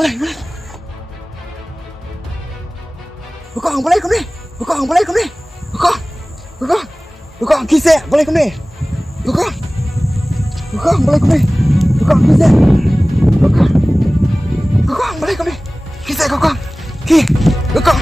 boleh. Buka, boleh KhuBlei. Buka, kisah, boleh KhuBlei. Buka, boleh KhuBlei. Buka, kisah. Buka, boleh KhuBlei. Kisah, buka. Buka.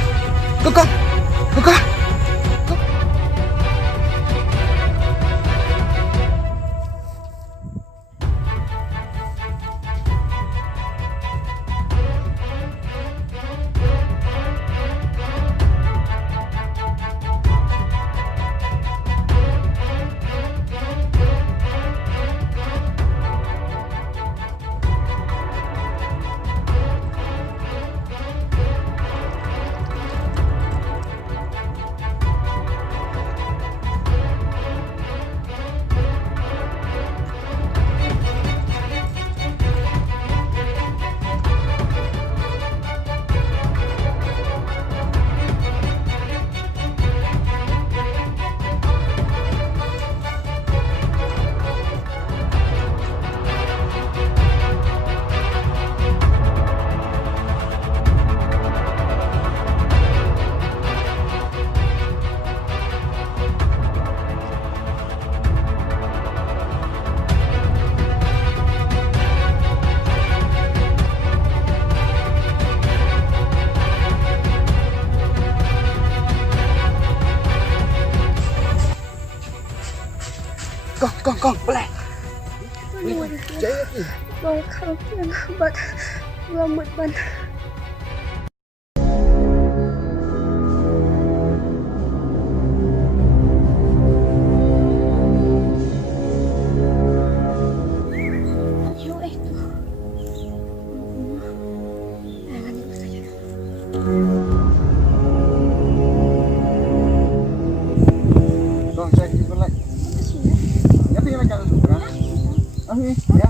Con, boleh. Jadi. Rồi không tiền bật vừa một bần. Con cek boleh. Ya pilih macam tu kan? Ya.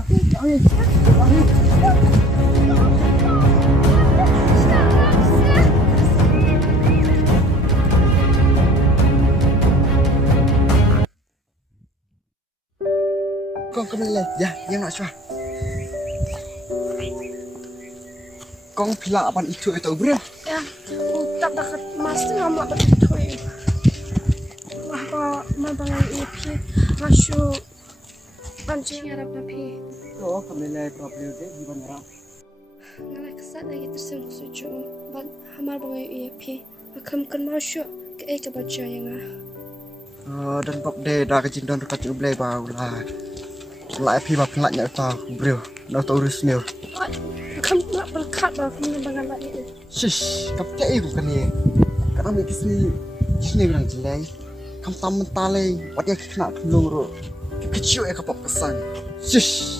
Con KhuBlei. Ya, yang nak cuah. Con pilih apa itu bro? Ya, tak dapat mas nama betul. Mabangan ipi masuk pancing iarap tapi. Oh, KhuBlei problem dia di mana? Ngalai kesat lagi tersengkuh suju. Ban hamar bangai ipi. Akam kan masuk ke kebaca yang Oh, dan pop deh dah kecil dan dekat KhuBlei bau lah. Lah ipi bap nak tahu bro. Dah tahu urus ni. Akam nak berkat bah bangan lagi. Shish, kapte ibu kan ni. Kadang mikir sini bilang jelai. Kamu tak mentalai, wadah kena kelung ro. Kecil kapap kesan. Shish,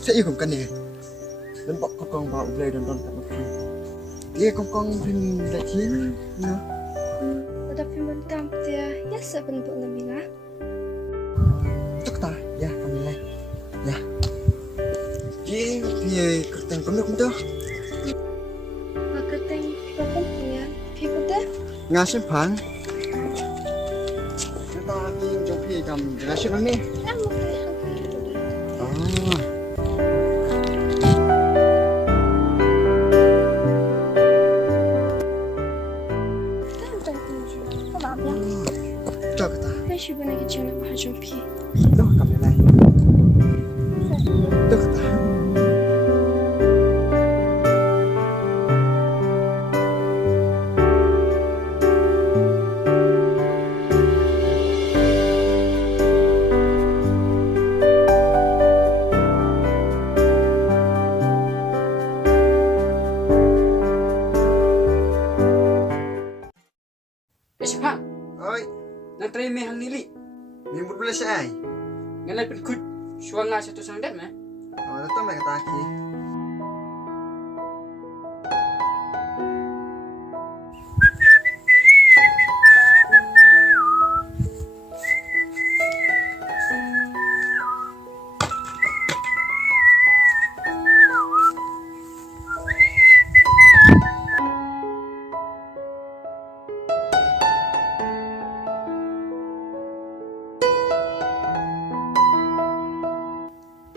saya ikut kan ni. Dan bak kong bau KhuBlei dan kat negeri. Dia kong pin lajin, ya. Ada pun tam dia, ya sebentuk lemina. Tuk ta, ya KhuBlei. Ya. Dia kerteng penduk tu. Kerteng pipapun ya, pipudah. Ngasih pan. Kita lagi jopi kam ngasih ni. Oh. Cak ta. Shibun lagi jangan mahajum pi. Tuh KhuBlei. Tuk ta. Shybha, Oi, nak try meh hang nili. ni boleh saya. Ngalai penkut suanga satu sang dat meh. Oh, datang mereka taki.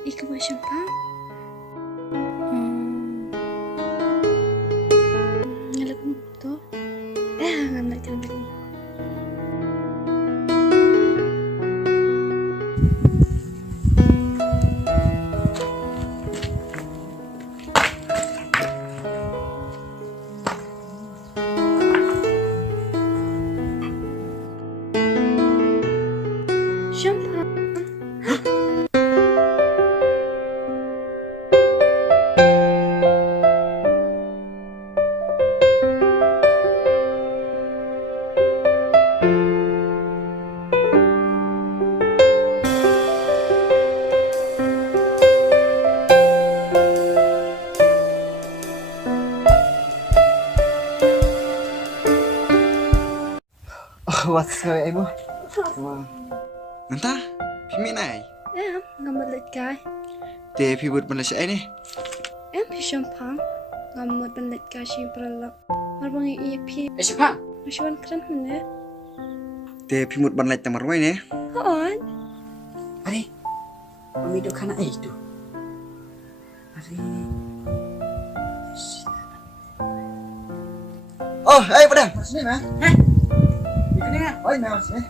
Ikaw ba siyang pa? What's up, em? Entah, pimik nai. Em, ngamut lết gai. Teh pibut Malaysia ni. Em pi champang. Ngamut ban lết gai sing peralak. Marbangi iya pi. Shibun. Masyawan keren hene. Teh pimut banlai tamarwai ni. Hoon. Are, kami dok kana itu. Are. Oh, hey, padang. Sini, mah. Ini kan? Oi, mah sini.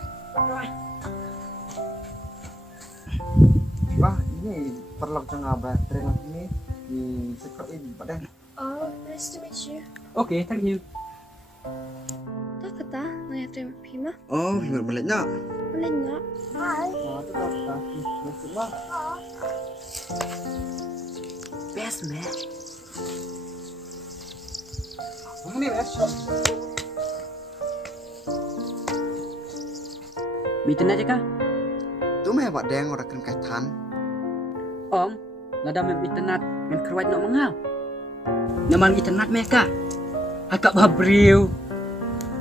Wah, ini perlak Jong I trailer ini di sektor ini, padang. Oh, nice to meet you. Okay, thank you. Tak kata, naya terima pi mah. Oh, pimut banlai nak. Boleh nak? Hai. Oh, tu tak. Masuk. Best man. Ini best. Meeting aja kah? Tu mah pak deng orang kena kaitan. Om, lada mem internet ngan kerwat nak mengau. Naman internet mereka. Akak babriu.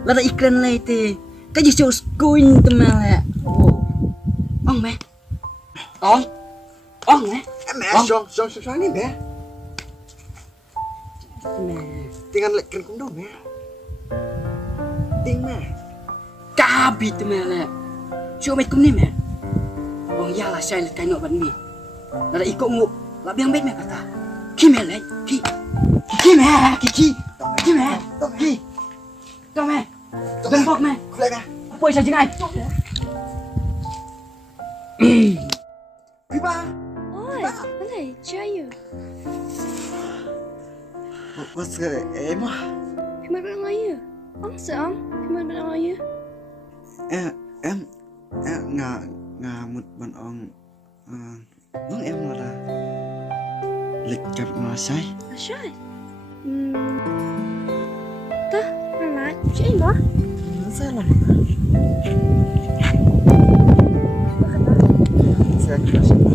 Lada iklan lai te. Kaji show skuin tu mele. Oh. Ong me. Ong me. Meh, Jong ni meh. Me. Tinggal lek kena kumdom meh. Ting meh. Kabi tu mele. Show me kum ni me. Ong ya lah saya kai nok ban mi. Lada ikut mu. La biang bet me kata. Ki me le. Ki. Ki me. Ki. Ki me. Ki. Tao me. Đừng bọc mày. KhuBlei meh. Ôi sao Jing I. Piba. Oi, boleh chơi you. What's up, em? Pi mah ban ngayu. Ong seong, pi mah ban ngayu. Em ngamut ban ong. Bang em là lịch gặp mà sai. Asyai. Tah, mana? Chơi mah. Sai lah. Bakla. Saya kira KhuBlei.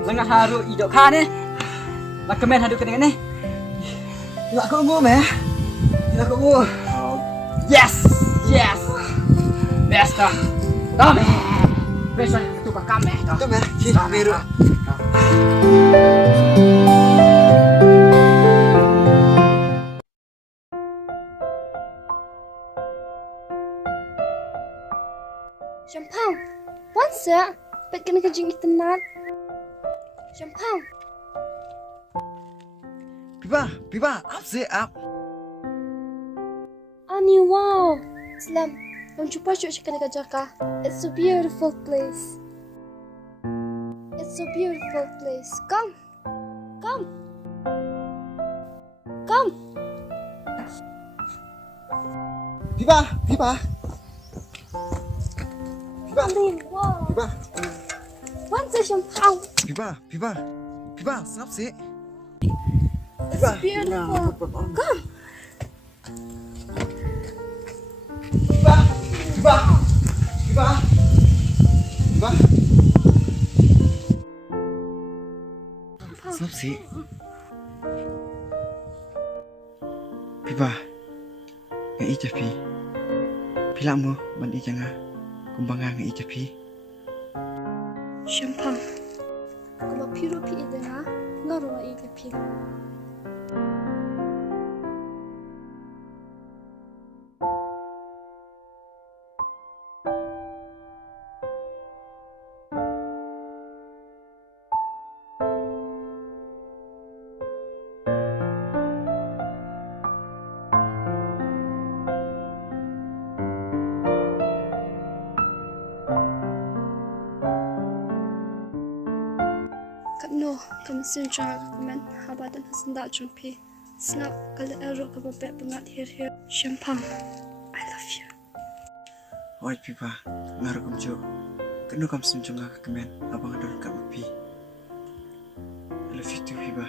Lengah haru idok kah ni. Lah kemen hadu kena ni. Tidak kau mu meh. Tidak kau mu. Yes. Best dah. Dah me. Best tu ka kame dah. Tu meh. Biru. Champang. Once ya. Bet kena kejing internet. Champang. Piba. Apa sih up? Ani wow. Islam. Yang cuba cuci kena kejaka. It's a beautiful place. It's a beautiful place. Come. Piba. Ani wow. Piba. Once ya champang. Piba. Siap sih. It's beautiful. Come. Piba. Siap sih. Piba. Ngai tapi. Pilamu ban ijanga. Kumbangang ngai tapi. Champang. Kalau piru pi idena, ngaruh ai pi. No, kamu senja kamen habadan hasendak jumpi. Snap kalau erok kebabek pengat here. Champang, I love you. Oi Piba, ngaruh kamu kenu kamu senjung kemen abang ada kamu pi. I love you too Piba.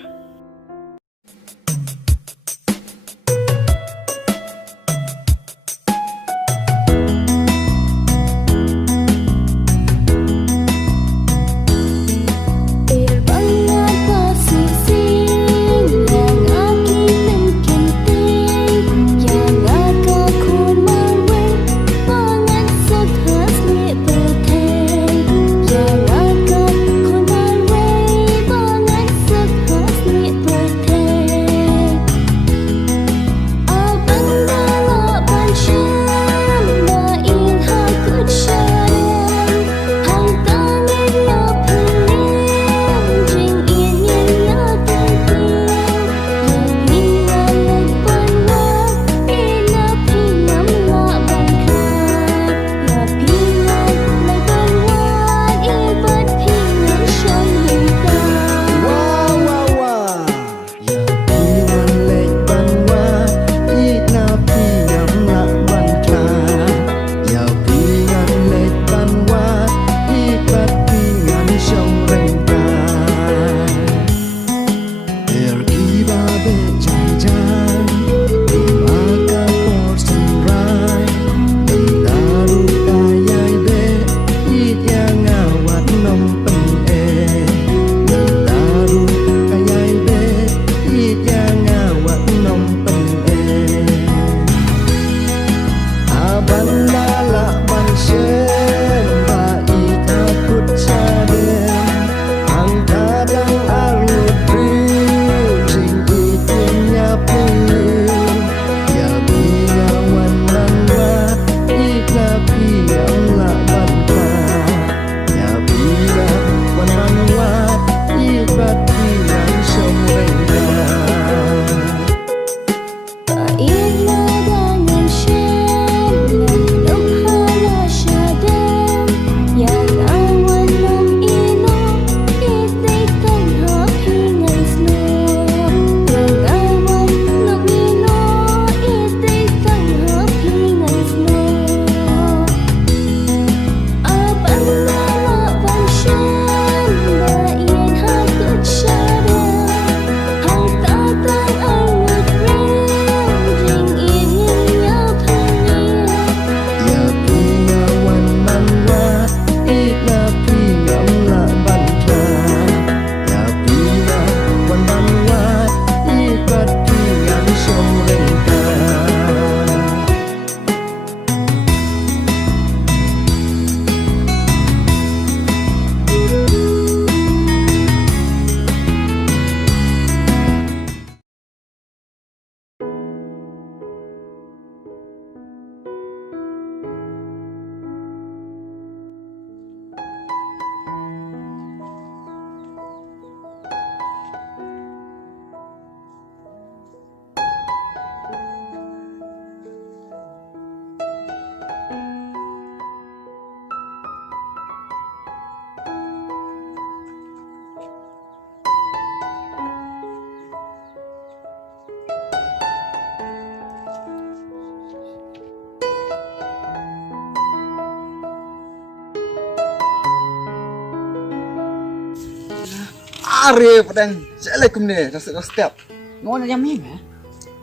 Arif dan Assalamualaikum ni. Nasib setiap. Ngon yang meh meh.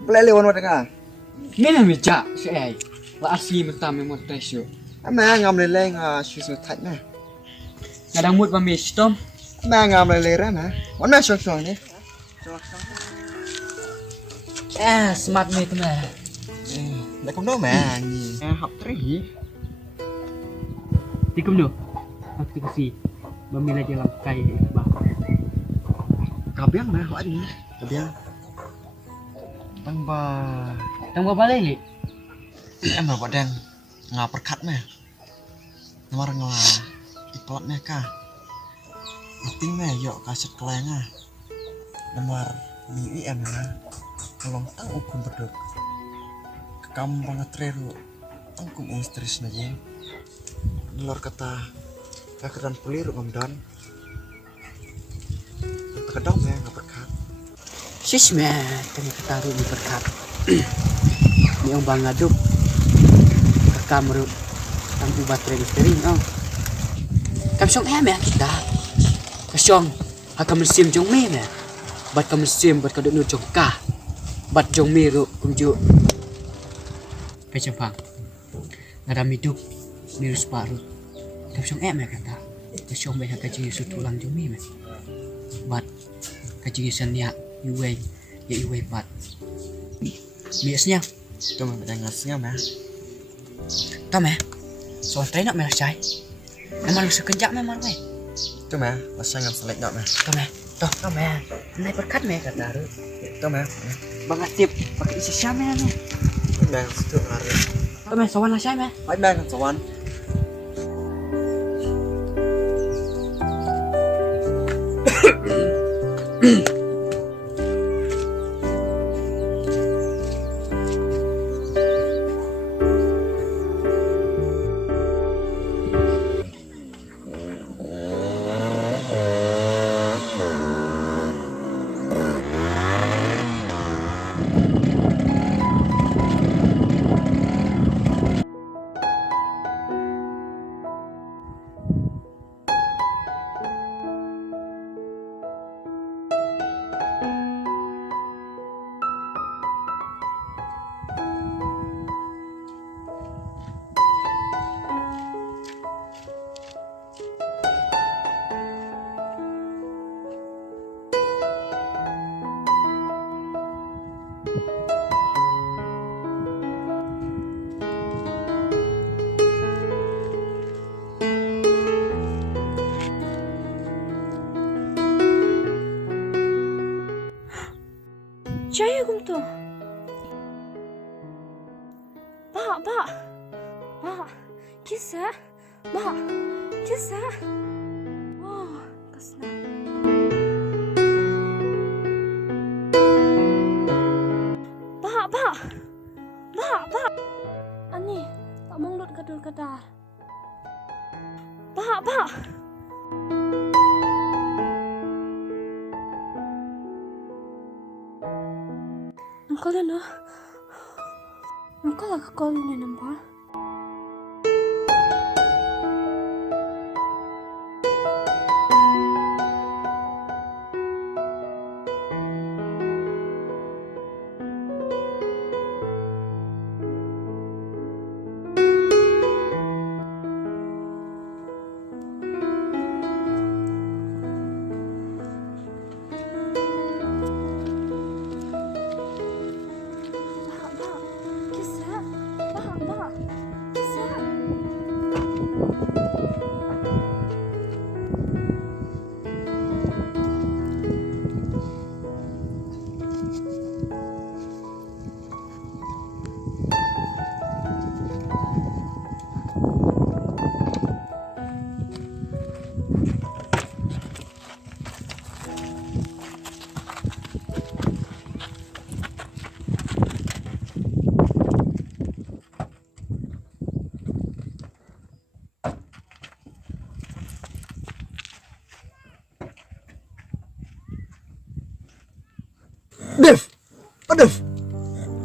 Boleh lewan wadang. Meh meja saya. La asli mata memang treasure. Ama ngam leleng shoes tight na. Ngadang mood pa miss tom. Ama ngam lelera na. Wan na syong ni. Smart meh tu meh. Dah kom dah mah ni. Hap tri. Tikum do. Bakla Khasi. Bamila dalam kai bah. Kabiang na hak ni. Kabiang. Tang ba. Tang ba balai ni. Em là đang ngà bật khát mẹ, nó mà ngà ít lắm mẹ cả, tính mẹ dọ cả sệt leng à, nó mà mi em nè, kalau tang ukum berduk, kamu banget teru, tang kum stress na Jing, ngelor kata, kekeran pelir ngomdan, kedong mẹ ngà bật khát, Sis meh kami ketaru di berkat. Ni ông bang ngaduk. Kamru ang ubat registering kamsong em kita kasong hakam sim jong me me bat kam sim bat kaduk nu jong ka bat jong me ru kumju pecapang ngadam hidup mirus paru kamsong em kata kasong be hakajing su tulang jong me bat kajing sania yuwe ya yuwe bat biasanya cuma đang ngasnya mẹ. Tao mẹ, soal tren nak mẹ sai. Memang lu sekejap memang mẹ. Tuh mẹ, masa ngam selek dak mẹ. Tao mẹ, naik berkat mẹ kata lu. Tuh mẹ, Bang Atip pakai isi syam mẹ. mẹ situ hari. Tao mẹ sawan lah sai mẹ. Baik mẹ kawan. Jaya kum tu. Ba. Kisah. Ba. Kisah. Oh, kasna. Ba. Ani, tak menglut kadul kadar. Ba. Engkau lah kau ni nampak.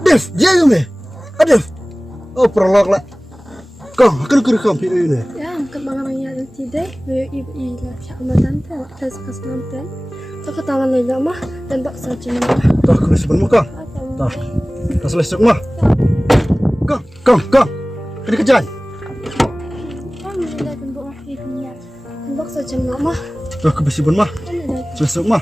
Dev, Jing me. Dev. Oh, prolog lah. Kau, aku kau pilih ni. Ya, angkat bangang yang tidak. Ibu lah, siapa mantan, tak sekas mantan. Kau tangan Laila mah dan baksa Jing. Dah kena shibun mah kang. Dah. Dah selesai mah. Kang. Kena kejar. Kang Laila dan baksa Jing mah. Dah kena shibun mah. Laila. Selesai mah.